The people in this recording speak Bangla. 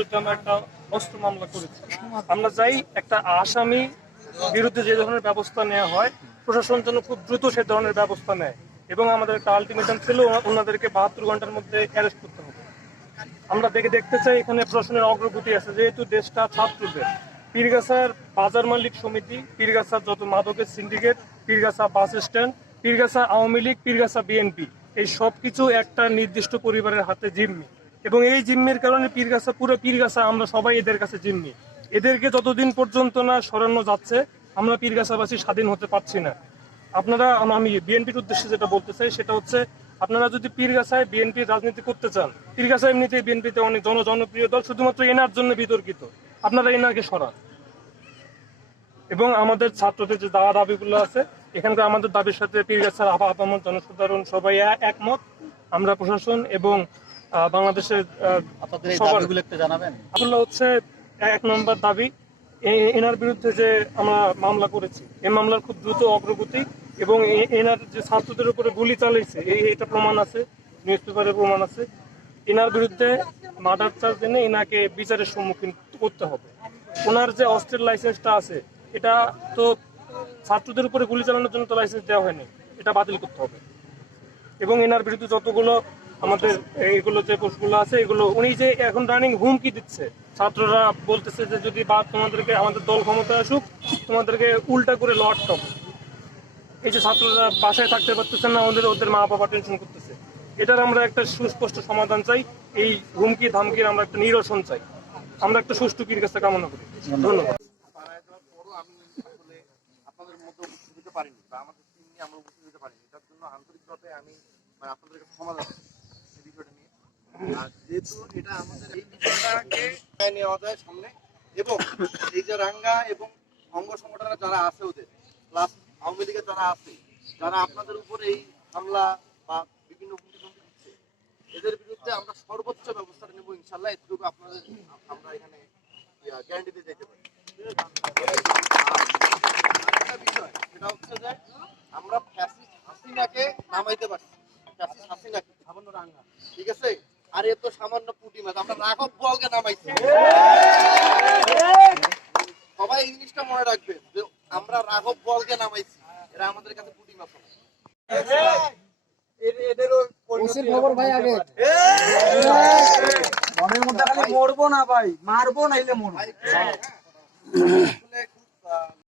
বিরুদ্ধে আমরা একটা অস্ত্র মামলা করেছি। আমরা চাই একটা আসামি বিরুদ্ধে যে ধরনের ব্যবস্থা নেওয়া হয়, প্রশাসন যেন খুব দ্রুত সে ধরনের ব্যবস্থা নেয়, এবং আমাদের একটা আলটিমেটাম ছিল ওনাদেরকে 72 ঘন্টার মধ্যে অ্যারেস্ট করতে হবে। আমরা দেখতে চাই এখানে প্রশাসনের অগ্রগতি আছে, যেহেতু দেশটা ছাত্রদের। পীরগাছার বাজার মালিক সমিতি, পীরগাছার যত মাদকের syndicate, Pirgachha bus stand, Pirgachha Awami League, Pirgachha BNP, এই সব কিছু একটা নির্দিষ্ট পরিবারের হাতে জিম্মি, এবং এই জিম্মির কারণে পীরগাছা, পুরো পীরগাছা আমরা সবাই এদের কাছে জিম্মি। এদেরকে যতদিন পর্যন্ত না সরানো যাচ্ছে, আমরা পীরগাছাবাসী স্বাধীন হতে পারছি না। আপনারা, আমি বিএনপির উদ্দেশ্যে যেটা বলতে চাই সেটা হচ্ছে, আপনারা যদি পীরগাছায় বিএনপির রাজনীতি করতে চান, পীরগাছা এমনিতেই বিএনপিতে অনেক জনপ্রিয় দল, শুধুমাত্র এনার জন্য বিতর্কিত, আপনারা এনাকে সরান। এবং আমাদের ছাত্রদের যে দাবিগুলো আছে, এখানকার আমাদের দাবির সাথে পীরগাছার আপামর জনসাধারণ সবাই একমত। আমরা প্রশাসন এবং বাংলাদেশের সবার জানাবেন। এগুলো হচ্ছে 1 নম্বর দাবি, এনার বিরুদ্ধে যে আমরা মামলা করেছি, এই মামলার খুব দ্রুত অগ্রগতি, এবং এনার যে ছাত্রদের উপরে গুলি চালিয়েছে এটা প্রমাণ আছে, নিউজ পেপারে প্রমাণ আছে। এনার বিরুদ্ধে মার্ডার চার্জ এনে এনাকে বিচারের সম্মুখীন করতে হবে। ওনার যে অস্ত্রের লাইসেন্সটা আছে, এটা তো ছাত্রদের উপরে গুলি চালানোর জন্য তো লাইসেন্স দেওয়া হয়নি, এটা বাতিল করতে হবে। এবং এনার বিরুদ্ধে যতগুলো আমাদের এইগুলো যে পোস্টগুলো আছে, এগুলো উনি যে এখন রানিং হুমকি দিচ্ছে, ছাত্ররা বলতেছে যে যদি তোমাদেরকে আমাদের দল ক্ষমতায় আসুক, তোমাদেরকে উল্টা করে লটকাবো। এই যে ছাত্ররা বাসায় থাকতে পারতেছে না, ওদের মা বাবা টেনশন করতেছে, এটার আমরা একটা সুস্পষ্ট সমাধান চাই। এই হুমকি ধামকির আমরা একটা নিরসন চাই। আমরা একটা সুষ্ঠু পীরগাছা কামনা করি। ধন্যবাদ। আপনাদের মধ্যে উপস্থিত হতে পারিনি বা আমাদের টিম নিয়ে আমরা উপস্থিত হতে পারিনি, এটার জন্য আন্তরিকভাবে আমি আপনাদের কাছে ক্ষমা চাচ্ছি এই বিষয়টা নিয়ে। আর যেহেতু এটা আমাদের এই বিষয়টাকে নেওয়া যায় সামনে, এবং এই যে রাঙ্গা এবং অঙ্গ সংগঠনের যারা আছে ওদের, প্লাস আওয়ামী লীগের যারা আছে, যারা আপনাদের উপর এই হামলা বা বিভিন্ন হুমকি দিচ্ছে, এদের বিরুদ্ধে আমরা সর্বোচ্চ ব্যবস্থা নেব ইনশাল্লাহ। এটুকু আপনাদের আমরা এখানে গ্যারান্টি দিয়ে যেতে পারি। বিষয় সেটা হচ্ছে যে আমরা ফ্যাসিস্ট হাসিনাকে নামাইতে পারছি, ফ্যাসিস্ট হাসিনাকে সামান্য রাঙ্গা, ঠিক আছে, আর এ তো সামান্য পুঁটি মাছ, আমরা রাঘব বলকে নামাইছি। সবাই এই জিনিসটা মনে রাখবে যে আমরা রাঘব বলকে নামাইছি, এরা আমাদের কাছে পুঁটি মাছ না। এদেরও খবর ভাই আগে মনের মধ্যে খালি মরবো না ভাই, মারবো নাইলে মরবো।